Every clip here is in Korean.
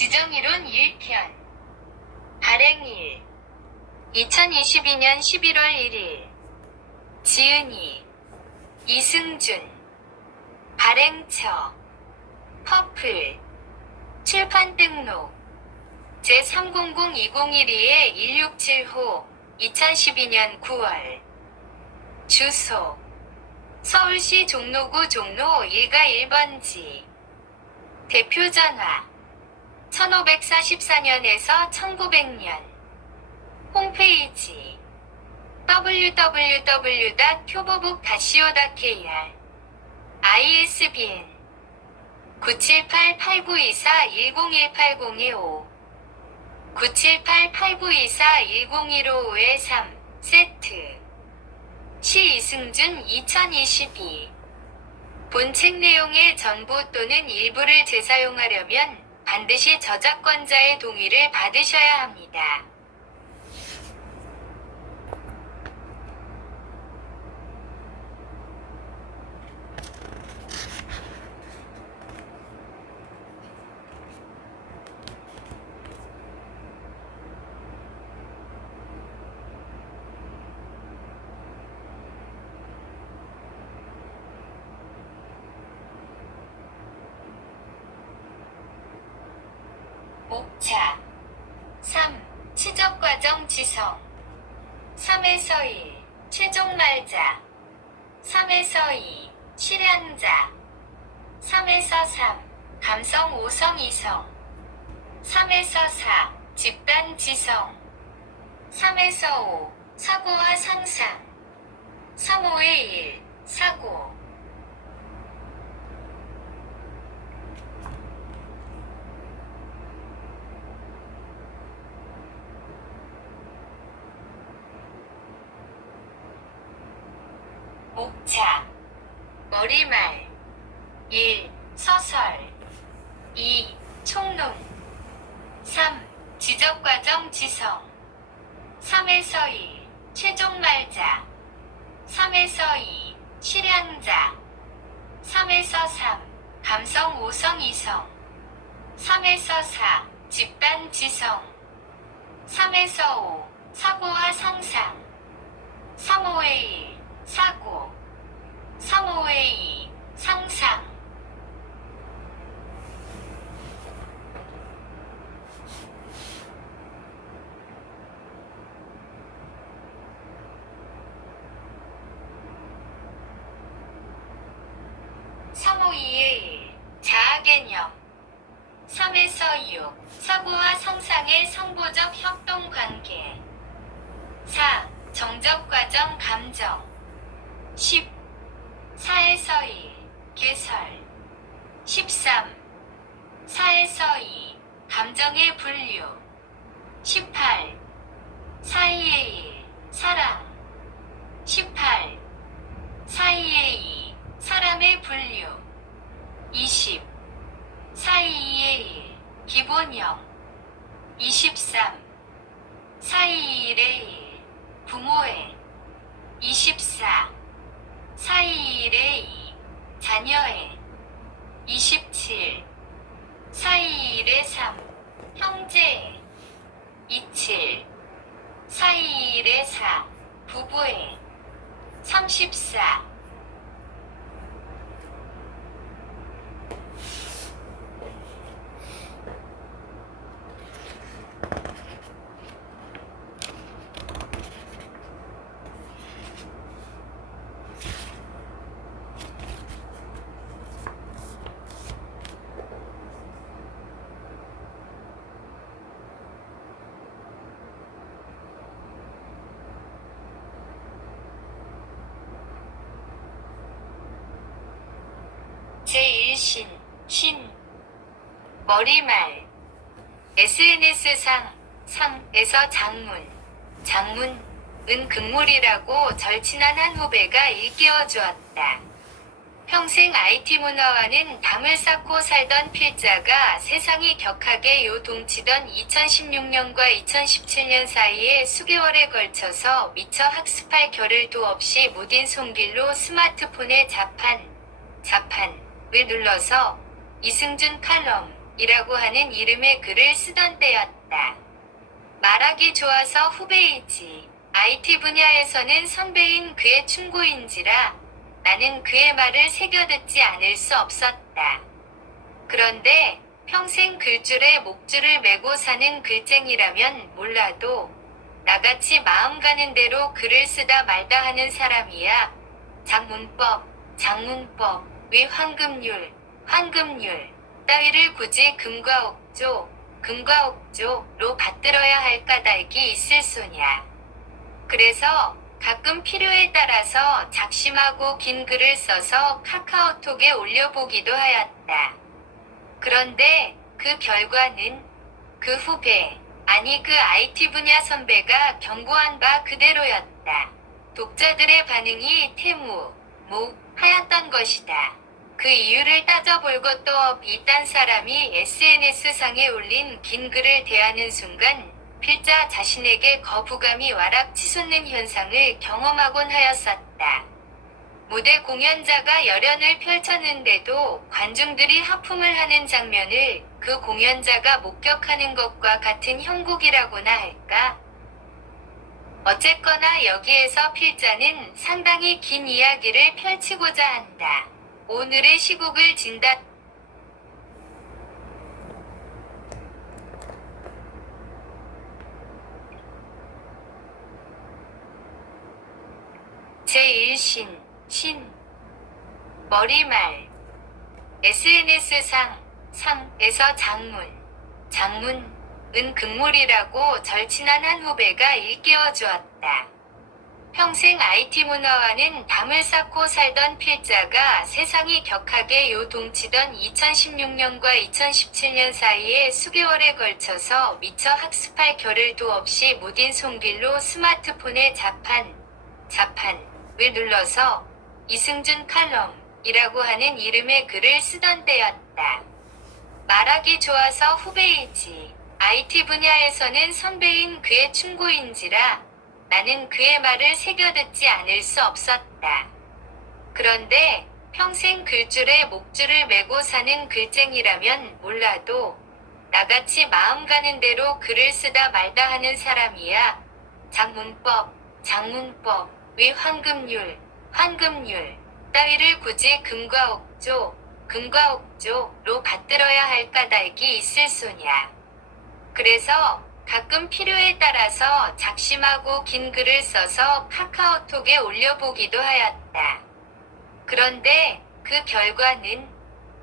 지정이론 1편 발행일. 2022년 11월 1일. 지은이. 이승준. 발행처. 퍼플. 출판 등록. 제300201-167호 2012년 9월. 주소. 서울시 종로구 종로 1가 1번지. 대표 전화 1544년에서 1900년. 홈페이지 www.표보북.co.kr ISBN 978-8924-1018-015 978-8924-1015-5-3 세트. 시 이승준 2022 본책 내용의 전부 또는 일부를 재사용하려면 반드시 저작권자의 동의를 받으셔야 합니다. 목차 3. 치적과정 지성 3에서 1. 최종 말자 3에서 2. 실현자 3에서 3. 감성 5성 2성 3에서 4. 집단 지성 3에서 5. 사고와 상상 3호의 1. 사고 목차 머리말 1. 서설 2. 총론 3. 지적과정 지성 3에서 1. 최종말자 3에서 2. 실현자 3에서 3. 감성 5성 2성 3에서 4. 집단 지성 3에서 5. 사고와 상상 3호의 1. 사고 3호의 2. 상상 삼호이의 1. 자아 개념 3에서 6. 사고와 상상의 성보적 협동 관계 4. 정적 과정 감정 10. 4에서 1. 개설 13. 4에서 2. 감정의 분류 18. 사이의 1. 사랑 18. 사이의 2. 사람의 분류 20. 사이의 1. 기본형 23. 사이의 1. 부모의 24. 사이일의 2. 자녀의 27. 사이일의 3. 형제의 27. 사이일의 4. 부부의 34. 제1 신, 신, 머리말, SNS상, 상에서 장문, 장문, 은 극물이라고 절친한 한 후배가 일깨워 주었다. 평생 IT 문화와는 담을 쌓고 살던 필자가 세상이 격하게 요동치던 2016년과 2017년 사이에 수개월에 걸쳐서 미처 학습할 겨를도 없이 무딘 손길로 스마트폰의 자판, 자판 을 눌러서 이승준 칼럼 이라고 하는 이름의 글을 쓰던 때였다. 말하기 좋아서 후배이지. IT 분야에서는 선배인 그의 충고인지라 나는 그의 말을 새겨듣지 않을 수 없었다. 그런데 평생 글줄에 목줄을 메고 사는 글쟁이라면 몰라도 나같이 마음 가는 대로 글을 쓰다 말다 하는 사람이야. 장문법, 장문법, 위 황금률, 황금률 따위를 굳이 금과 옥조, 금과 옥조로 받들어야 할 까닭이 있을 소냐. 그래서 가끔 필요에 따라서 작심하고 긴 글을 써서 카카오톡에 올려보기도 하였다. 그런데 그 결과는 그 후배, 아니 그 IT 분야 선배가 경고한 바 그대로였다. 독자들의 반응이 태무, 무, 하였던 것이다. 그 이유를 따져볼 것도 없 이 딴 사람이 SNS상에 올린 긴 글을 대하는 순간 필자 자신에게 거부감이 와락 치솟는 현상을 경험하곤 하였었다. 무대 공연자가 열연을 펼쳤는데도 관중들이 하품을 하는 장면을 그 공연자가 목격하는 것과 같은 형국이라고나 할까? 어쨌거나 여기에서 필자는 상당히 긴 이야기를 펼치고자 한다. 오늘의 시국을 진다. 제1신, 신, 머리말, SNS상, 상에서 장문, 장문 은 극물이라고 절친한 한 후배가 일깨워 주었다. 평생 IT 문화와는 담을 쌓고 살던 필자가 세상이 격하게 요동치던 2016년과 2017년 사이에 수개월에 걸쳐서 미처 학습할 겨를도 없이 무딘 손길로 스마트폰의 자판, 자판을 눌러서 이승준 칼럼이라고 하는 이름의 글을 쓰던 때였다. 말하기 좋아서 후배이지. IT 분야에서는 선배인 그의 충고인지라 나는 그의 말을 새겨듣지 않을 수 없었다. 그런데 평생 글줄에 목줄을 메고 사는 글쟁이라면 몰라도 나같이 마음 가는 대로 글을 쓰다 말다 하는 사람이야. 장문법, 장문법, 위 황금률, 황금률 따위를 굳이 금과 옥조, 금과 옥조로 받들어야 할 까닭이 있을 소냐. 그래서 가끔 필요에 따라서 작심하고 긴 글을 써서 카카오톡에 올려보기도 하였다. 그런데 그 결과는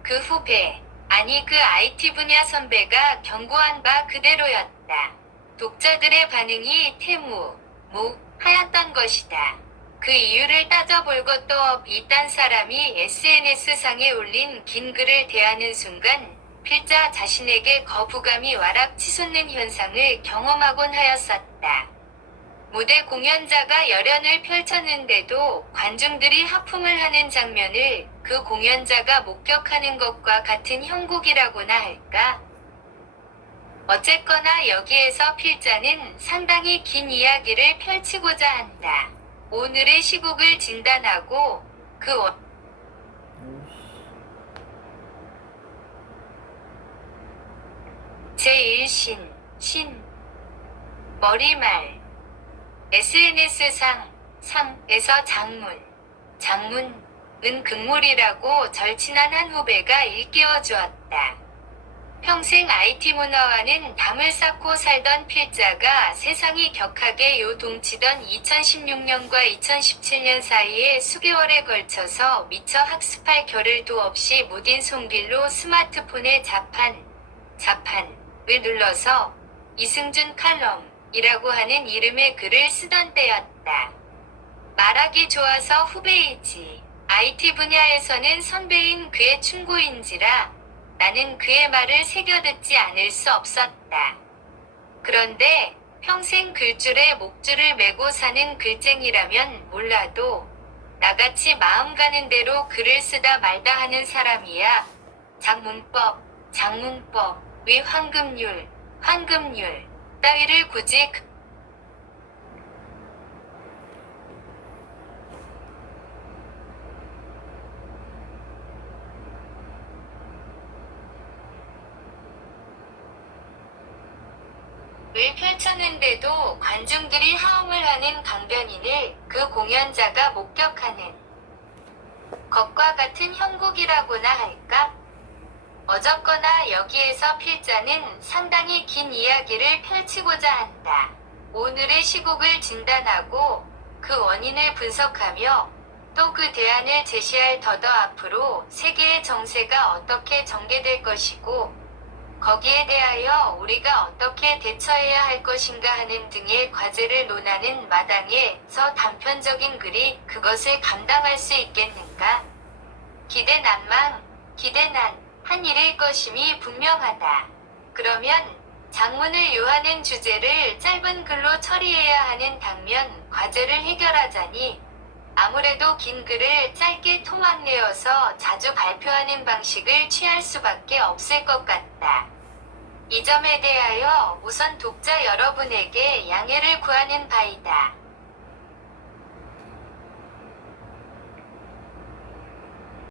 그 후배, 아니 그 IT 분야 선배가 경고한 바 그대로였다. 독자들의 반응이 태무, 무, 하였던 것이다. 그 이유를 따져볼 것도 없 이딴 사람이 SNS상에 올린 긴 글을 대하는 순간 필자 자신에게 거부감이 와락 치솟는 현상을 경험하곤 하였었다. 무대 공연자가 열연을 펼쳤는데도 관중들이 하품을 하는 장면을 그 공연자가 목격하는 것과 같은 형국이라고나 할까? 어쨌거나 여기에서 필자는 상당히 긴 이야기를 펼치고자 한다. 오늘의 시국을 진단하고 그 제1신, 신, 머리말, SNS상, 상에서 장문, 장문 은 극물이라고 절친한 한 후배가 일깨워 주었다. 평생 IT 문화와는 담을 쌓고 살던 필자가 세상이 격하게 요동치던 2016년과 2017년 사이에 수개월에 걸쳐서 미처 학습할 겨를도 없이 무딘 손길로 스마트폰의 자판, 자판 을 눌러서 이승준 칼럼이라고 하는 이름의 글을 쓰던 때였다. 말하기 좋아서 후배이지. IT 분야에서는 선배인 그의 충고인지라 나는 그의 말을 새겨듣지 않을 수 없었다. 그런데 평생 글줄에 목줄을 메고 사는 글쟁이라면 몰라도 나같이 마음 가는 대로 글을 쓰다 말다 하는 사람이야. 장문법, 장문법, 위 황금률, 황금률 따위를 굳이 그- 을 펼쳤는데도 관중들이 하음을 하는 강변인을 그 공연자가 목격하는 것과 같은 형국이라고나 할까? 어쨌거나 여기에서 필자는 상당히 긴 이야기를 펼치고자 한다. 오늘의 시국을 진단하고 그 원인을 분석하며 또 그 대안을 제시할 더더 앞으로 세계의 정세가 어떻게 전개될 것이고 거기에 대하여 우리가 어떻게 대처해야 할 것인가 하는 등의 과제를 논하는 마당에서 단편적인 글이 그것을 감당할 수 있겠는가? 기대 난망, 기대 난, 한 일일 것임이 분명하다. 그러면 장문을 요하는 주제를 짧은 글로 처리해야 하는 당면 과제를 해결하자니 아무래도 긴 글을 짧게 토막내어서 자주 발표하는 방식을 취할 수밖에 없을 것 같다. 이 점에 대하여 우선 독자 여러분에게 양해를 구하는 바이다.